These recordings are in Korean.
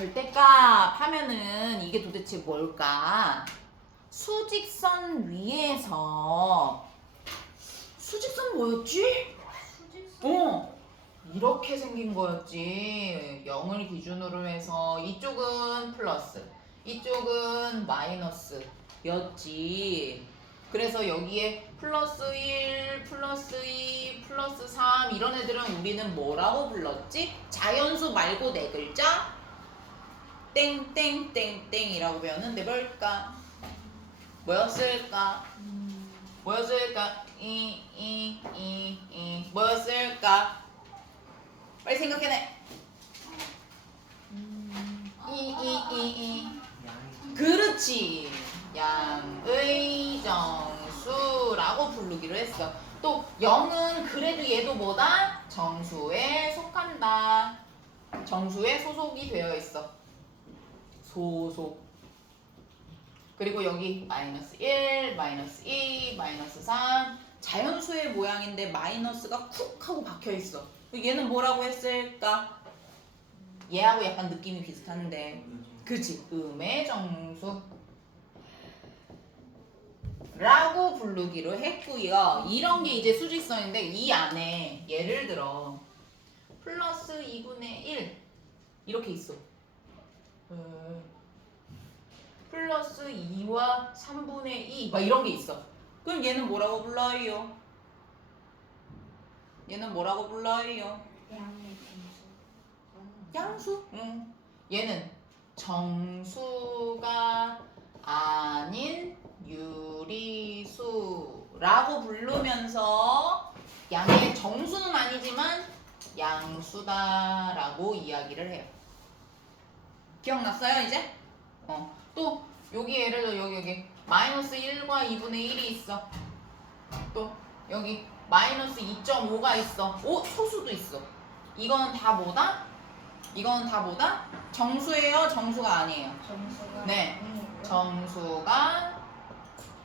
절대값 하면은 이게 도대체 뭘까? 수직선 위에서 수직선 뭐였지? 이렇게 생긴 거였지. 0을 기준으로 해서 이쪽은 플러스, 이쪽은 마이너스 였지. 그래서 여기에 플러스 1, 플러스 2, 플러스 3 이런 애들은 우리는 뭐라고 불렀지? 자연수 말고 네 글자? 땡땡땡땡이라고 배웠는데 뭘까? 뭐였을까? 뭐였을까? 뭐였을까? 빨리 생각해내. 그렇지. 양의 정수라고 부르기로 했어. 또 0은 그래도 얘도 뭐다? 정수에 속한다. 정수에 소속이 되어 있어. 소속. 그리고 여기 마이너스 1, 마이너스 2, 마이너스 3 자연수의 모양인데 마이너스가 쿡 하고 박혀 있어. 얘는 뭐라고 했을까? 얘하고 약간 느낌이 비슷한데 그치? 음의 정수 라고 부르기로 했고요. 이런 게 이제 수직선인데 이 안에 예를 들어 플러스 2분의 1 이렇게 있어. 플러스 2와 3분의 2 막 이런 게 있어. 그럼 얘는 뭐라고 불러요? 얘는 뭐라고 불러요? 양수? 응. 얘는 정수가 아닌 유리수라고 부르면서 양의 정수는 아니지만 양수다라고 이야기를 해요. 기억났어요 이제? 또 여기 예를 들어 여기 마이너스 1과 2분의 1이 있어. 또 여기 마이너스 2.5가 있어. 소수도 있어. 이거는 다 뭐다? 이거는 다 뭐다? 정수예요? 정수가 아니에요? 정수가 네. 정수가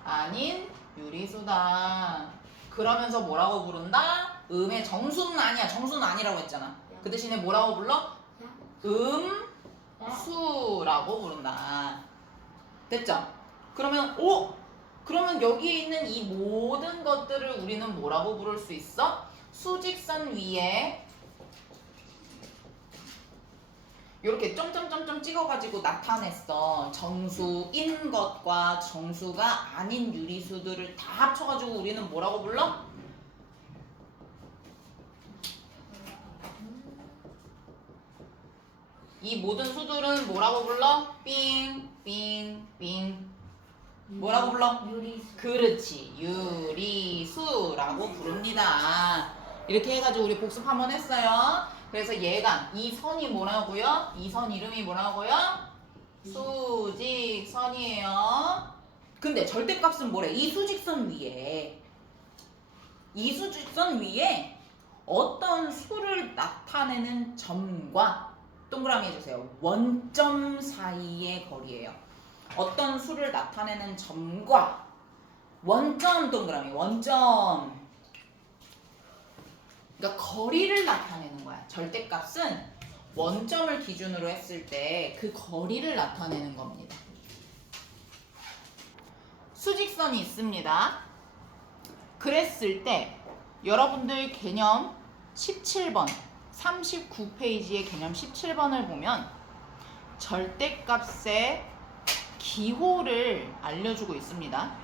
아닌 유리수다. 그러면서 뭐라고 부른다? 음의 정수는 아니야. 정수는 아니라고 했잖아. 그 대신에 뭐라고 불러? 수라고 부른다. 됐죠? 그러면 그러면 여기에 있는 이 모든 것들을 우리는 뭐라고 부를 수 있어? 수직선 위에 이렇게 점점점점 찍어가지고 나타냈어. 정수인 것과 정수가 아닌 유리수들을 다 합쳐가지고 우리는 뭐라고 불러? 이 모든 수들은 뭐라고 불러? 삥삥삥 뭐라고 불러? 유리수. 그렇지. 유리수라고 부릅니다. 이렇게 해가지고 우리 복습 한번 했어요. 그래서 얘가 이 선이 뭐라고요? 이 선 이름이 뭐라고요? 수직선이에요. 근데 절대값은 뭐래? 이 수직선 위에 어떤 수를 나타내는 점과 동그라미 해주세요. 원점 사이의 거리예요. 어떤 수를 나타내는 점과 원점 동그라미 원점 그러니까 거리를 나타내는 거야. 절대값은 원점을 기준으로 했을 때 그 거리를 나타내는 겁니다. 수직선이 있습니다. 그랬을 때 여러분들 개념 17번 39페이지의 개념 17번을 보면 절대값의 기호를 알려주고 있습니다.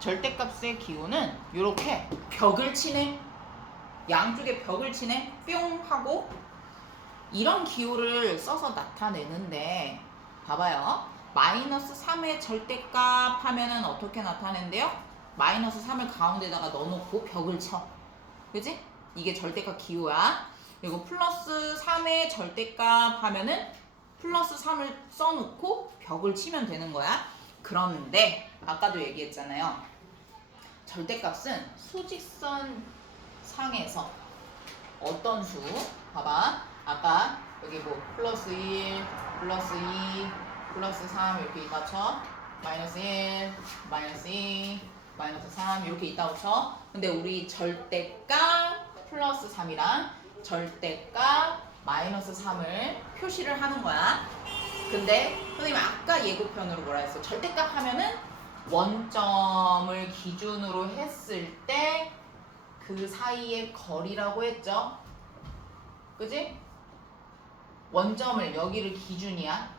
절대값의 기호는 이렇게 벽을 치네. 양쪽에 벽을 치네. 뿅 하고 이런 기호를 써서 나타내는데 봐봐요. 마이너스 3의 절대값 하면은 어떻게 나타낸대요? 마이너스 3을 가운데다가 넣어놓고 벽을 쳐. 그지? 이게 절대값 기호야. 그리고 플러스 3의 절대값 하면은 플러스 3을 써놓고 벽을 치면 되는 거야. 그런데 아까도 얘기했잖아요. 절대값은 수직선 상에서 어떤 수? 봐봐. 아까 여기 뭐 플러스 1, 플러스 2, 플러스 3 이렇게 있다 쳐. 마이너스 1, 마이너스 2, 마이너스 3 이렇게 있다고 쳐. 근데 우리 절대값 플러스 3이랑 절대값 마이너스 3을 표시를 하는 거야. 근데 선생님 아까 예고편으로 뭐라 했어? 절대값 하면은 원점을 기준으로 했을 때 그 사이의 거리라고 했죠? 그지? 원점을 여기를 기준이야.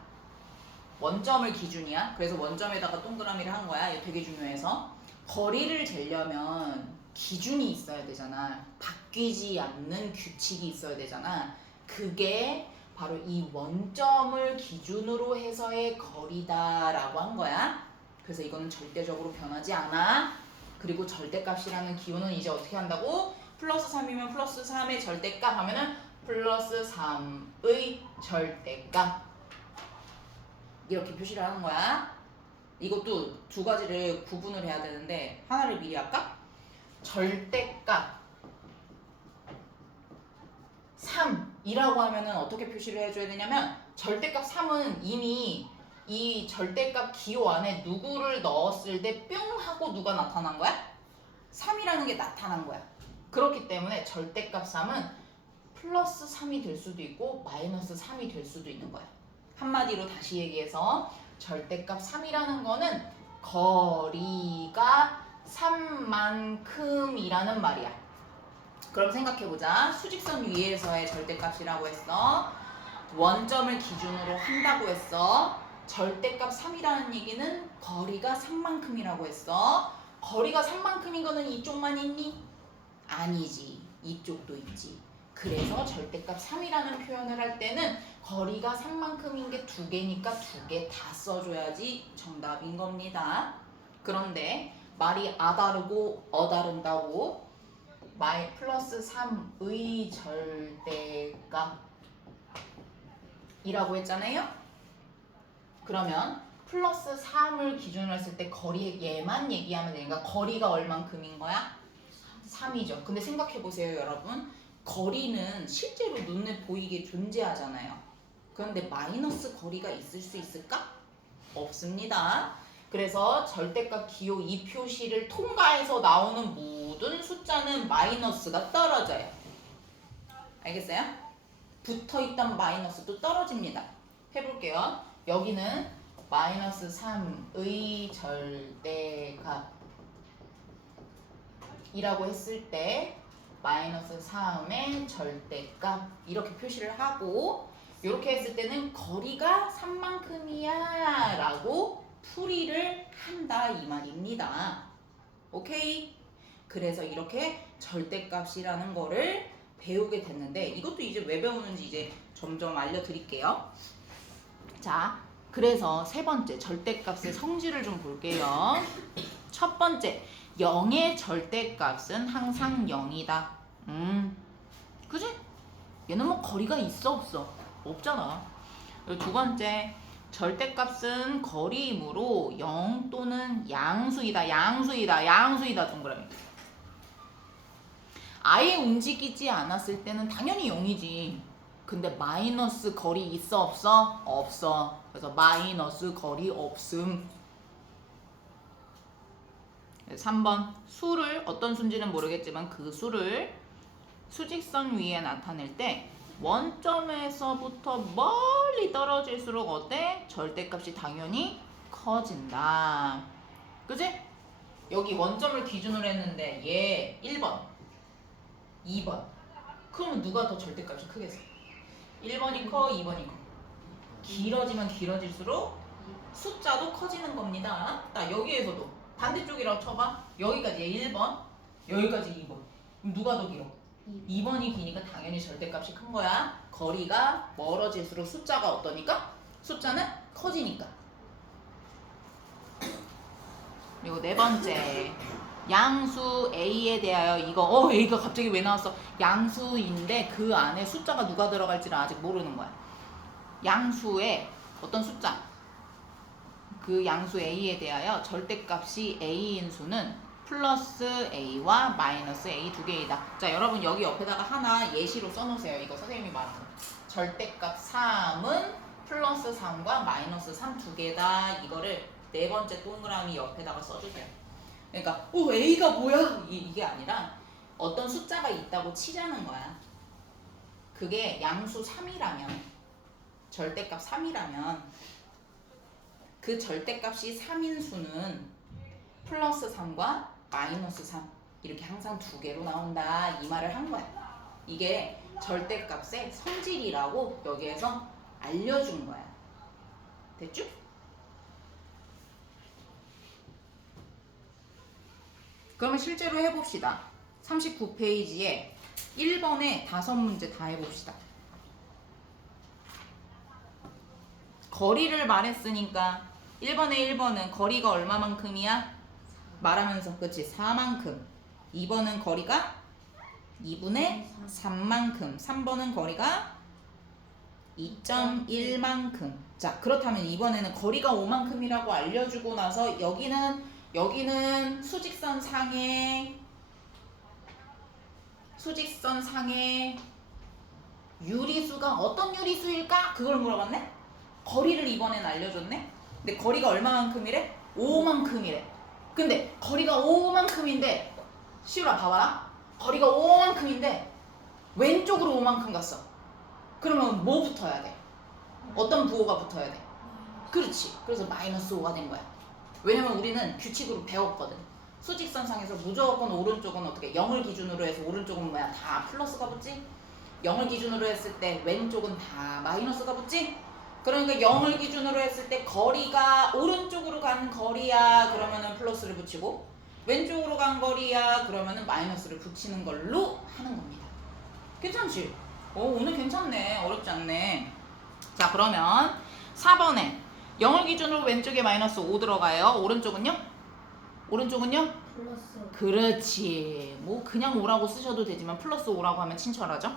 원점을 기준이야. 그래서 원점에다가 동그라미를 한 거야. 이거 되게 중요해서. 거리를 재려면 기준이 있어야 되잖아. 바뀌지 않는 규칙이 있어야 되잖아. 그게 바로 이 원점을 기준으로 해서의 거리다라고 한 거야. 그래서 이거는 절대적으로 변하지 않아. 그리고 절대값이라는 기호는 이제 어떻게 한다고? 플러스 3이면 플러스 3의 절대값 하면은 플러스 3의 절대값 이렇게 표시를 하는 거야. 이것도 두 가지를 구분을 해야 되는데 하나를 미리 할까? 절대값 3이라고 하면은 어떻게 표시를 해줘야 되냐면 절대값 3은 이미 이 절대값 기호 안에 누구를 넣었을 때 뿅 하고 누가 나타난 거야? 3이라는 게 나타난 거야. 그렇기 때문에 절대값 3은 플러스 3이 될 수도 있고 마이너스 3이 될 수도 있는 거야. 한마디로 다시 얘기해서 절대값 3이라는 거는 거리가 3만큼이라는 말이야. 그럼 생각해보자. 수직선 위에서의 절대값이라고 했어. 원점을 기준으로 한다고 했어. 절대값 3이라는 얘기는 거리가 3만큼이라고 했어. 거리가 3만큼인 거는 이쪽만 있니? 아니지. 이쪽도 있지. 그래서 절대값 3이라는 표현을 할 때는 거리가 3만큼인 게 두 개니까 두 개 다 써줘야지 정답인 겁니다. 그런데 말이 아다르고 어다른다고 마이 플러스 3의 절대값이라고 했잖아요. 그러면 플러스 3을 기준으로 했을 때 거리 얘만 얘기하면 되니까 거리가 얼만큼인 거야? 3이죠. 근데 생각해보세요 여러분. 거리는 실제로 눈에 보이게 존재하잖아요. 그런데 마이너스 거리가 있을 수 있을까? 없습니다. 그래서 절대값 기호 이 표시를 통과해서 나오는 모든 숫자는 마이너스가 떨어져요. 알겠어요? 붙어있던 마이너스도 떨어집니다. 해볼게요. 여기는 마이너스 3의 절대값이라고 했을 때 마이너스 3의 절대값 이렇게 표시를 하고 이렇게 했을 때는 거리가 3만큼이야 라고 풀이를 한다 이 말입니다. 오케이? 그래서 이렇게 절대값이라는 거를 배우게 됐는데 이것도 이제 왜 배우는지 이제 점점 알려드릴게요. 자, 그래서 세 번째 절대값의 성질을 좀 볼게요. 첫 번째, 0의 절대값은 항상 0이다. 그지? 얘는 뭐 거리가 있어 없어? 없잖아. 그리고 두 번째, 절대값은 거리이므로 0 또는 양수이다. 양수이다. 동그라미. 아예 움직이지 않았을 때는 당연히 0이지. 근데 마이너스 거리 있어 없어? 없어. 그래서 마이너스 거리 없음. 3번 수를 어떤 수인지는 모르겠지만 그 수를 수직선 위에 나타낼 때 원점에서부터 멀리 떨어질수록 어때? 절대값이 당연히 커진다. 그지? 여기 원점을 기준으로 했는데 얘 1번 2번 그러면 누가 더 절대값이 크겠어? 1번이 커 2번이 커. 길어지면 길어질수록 숫자도 커지는 겁니다. 나 여기에서도 반대쪽이라고 쳐봐. 여기까지 1번 여기까지 2번. 그럼 누가 더 길어? 2번이 기니까 당연히 절대값이 큰 거야. 거리가 멀어질수록 숫자가 어떠니까? 숫자는 커지니까. 그리고 네 번째 양수 A에 대하여 이거 A가 갑자기 왜 나왔어? 양수인데 그 안에 숫자가 누가 들어갈지를 아직 모르는 거야. 양수에 어떤 숫자 그 양수 A에 대하여 절대값이 A인 수는 플러스 A와 마이너스 A 두 개이다. 자 여러분 여기 옆에다가 하나 예시로 써놓으세요. 이거 선생님이 말한 거. 절대값 3은 플러스 3과 마이너스 3 두 개다. 이거를 네 번째 동그라미 옆에다가 써주세요. 그러니까 A가 뭐야? 이게 아니라 어떤 숫자가 있다고 치자는 거야. 그게 양수 3이라면 절대값 3이라면 그 절대값이 3인 수는 플러스 3과 마이너스 3 이렇게 항상 두 개로 나온다 이 말을 한 거야. 이게 절대값의 성질이라고 여기에서 알려준 거야. 됐죠? 그러면 실제로 해봅시다. 39페이지에 1번에 5문제 다 해봅시다. 거리를 말했으니까 1번은 거리가 얼마만큼이야? 말하면서 그치 4만큼. 2번은 거리가 2분의 3만큼. 3번은 거리가 2.1만큼. 자, 그렇다면 이번에는 거리가 5만큼이라고 알려주고 나서 여기는 수직선 상의 유리수가 어떤 유리수일까? 그걸 물어봤네? 거리를 이번엔 알려줬네? 근데 거리가 얼마만큼이래? 5만큼이래. 근데 거리가 5만큼인데 시우라 봐봐라. 거리가 5만큼인데 왼쪽으로 5만큼 갔어. 그러면 뭐 붙어야 돼? 어떤 부호가 붙어야 돼? 그렇지. 그래서 마이너스 5가 된 거야. 왜냐면 우리는 규칙으로 배웠거든. 수직선상에서 무조건 오른쪽은 어떻게 0을 기준으로 해서 오른쪽은 뭐야? 다 플러스가 붙지? 0을 기준으로 했을 때 왼쪽은 다 마이너스가 붙지? 그러니까 0을 기준으로 했을 때 거리가 오른쪽으로 간 거리야 그러면은 플러스를 붙이고 왼쪽으로 간 거리야 그러면은 마이너스를 붙이는 걸로 하는 겁니다. 괜찮지? 오늘 괜찮네. 어렵지 않네. 자, 그러면 4번에 0을 기준으로 왼쪽에 마이너스 5 들어가요. 오른쪽은요? 플러스. 그렇지. 뭐 그냥 5라고 쓰셔도 되지만 플러스 5라고 하면 친절하죠?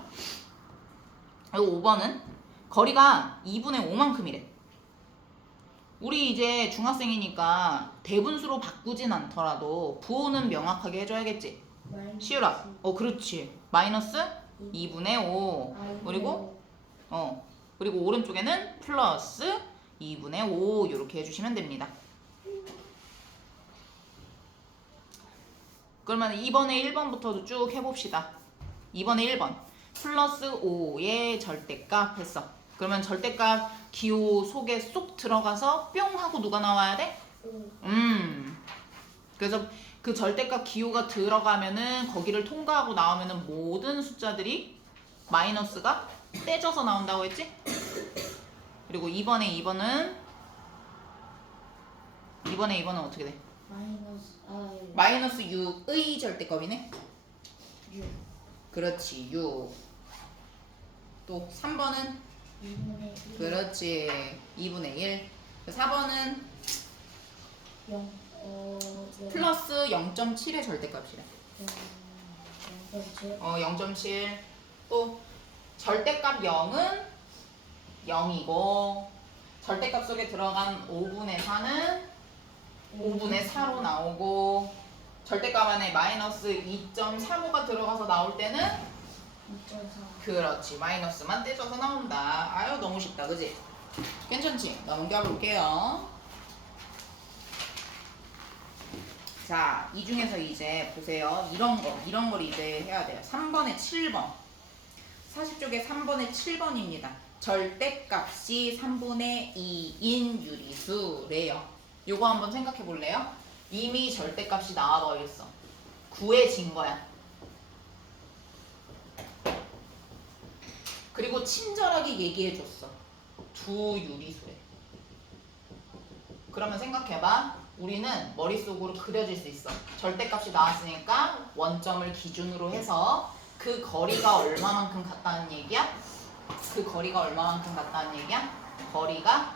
그리고 5번은 거리가 2분의 5만큼이래. 우리 이제 중학생이니까 대분수로 바꾸진 않더라도 부호는 명확하게 해줘야겠지. 시우라. 그렇지. 마이너스 2분의 5. 그리고 오른쪽에는 플러스 2분의 5 이렇게 해주시면 됩니다. 그러면 이번에 1번부터도 쭉 해봅시다. 이번에 1번 플러스 5의 절대값 했어. 그러면 절대값 기호 속에 쏙 들어가서 뿅 하고 누가 나와야 돼? 그래서 그 절대값 기호가 들어가면은 거기를 통과하고 나오면은 모든 숫자들이 마이너스가 떼져서 나온다고 했지? 그리고 이번에 2번은 어떻게 돼? 마이너스 6의 절대값이네? 6. 그렇지 6. 또 3번은 2분의 1. 그렇지 2분의 1. 4번은 0. 플러스 0.7의 절대값이래. 0.7. 0.7. 또 절대값 0은 0이고 절대값 속에 들어간 5분의 4는 5분의 4로 나오고 절대값 안에 마이너스 2.35가 들어가서 나올 때는 2.4. 그렇지 마이너스만 떼져서 나온다. 아유 너무 쉽다 그지? 괜찮지? 넘겨볼게요. 자, 이 중에서 이제 보세요. 이런 걸 이제 해야 돼요. 3번에 7번 40쪽에 3번에 7번입니다. 절대값이 3분의 2인 유리수래요. 요거 한번 생각해 볼래요? 이미 절대값이 나와버려 있어. 구해진 거야. 그리고 친절하게 얘기해줬어. 두 유리수래. 그러면 생각해봐. 우리는 머릿속으로 그려질 수 있어. 절대값이 나왔으니까 원점을 기준으로 해서 그 거리가 얼마만큼 같다는 얘기야? 거리가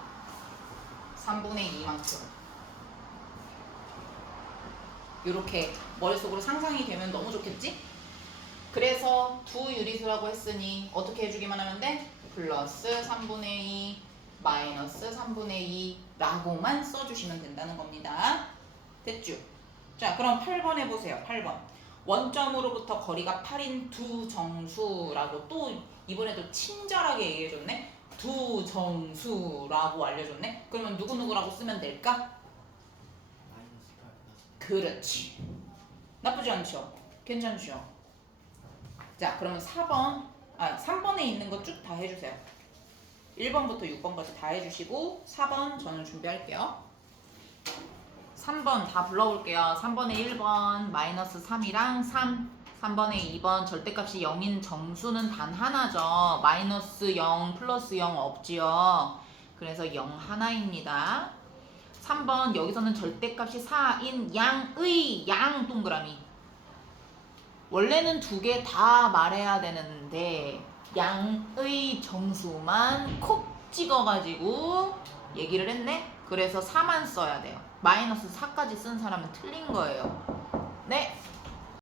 3분의 2만큼. 이렇게 머릿속으로 상상이 되면 너무 좋겠지? 그래서 두 유리수라고 했으니 어떻게 해주기만 하면 돼? 플러스 3분의 2 마이너스 3분의 2 라고만 써주시면 된다는 겁니다. 됐죠? 자, 그럼 8번 해보세요. 8번 원점으로부터 거리가 8인 두 정수라고 또 이번에도 친절하게 얘기해줬네. 두 정수라고 알려줬네. 그러면 누구누구라고 쓰면 될까? 그렇지. 나쁘지 않죠? 괜찮죠? 자, 그러면 3번에 있는 거 쭉 다 해주세요. 1번부터 6번까지 다 해주시고 4번 저는 준비할게요. 3번 다 불러볼게요. 3번에 1번 마이너스 3이랑 3, 3번에 2번 절대값이 0인 정수는 단 하나죠. 마이너스 0 플러스 0 없지요. 그래서 0 하나입니다. 3번 여기서는 절대값이 4인 양의 양 동그라미. 원래는 두 개 다 말해야 되는데 양의 정수만 콕 찍어가지고 얘기를 했네. 그래서 4만 써야 돼요. 마이너스 4까지 쓴 사람은 틀린 거예요. 네.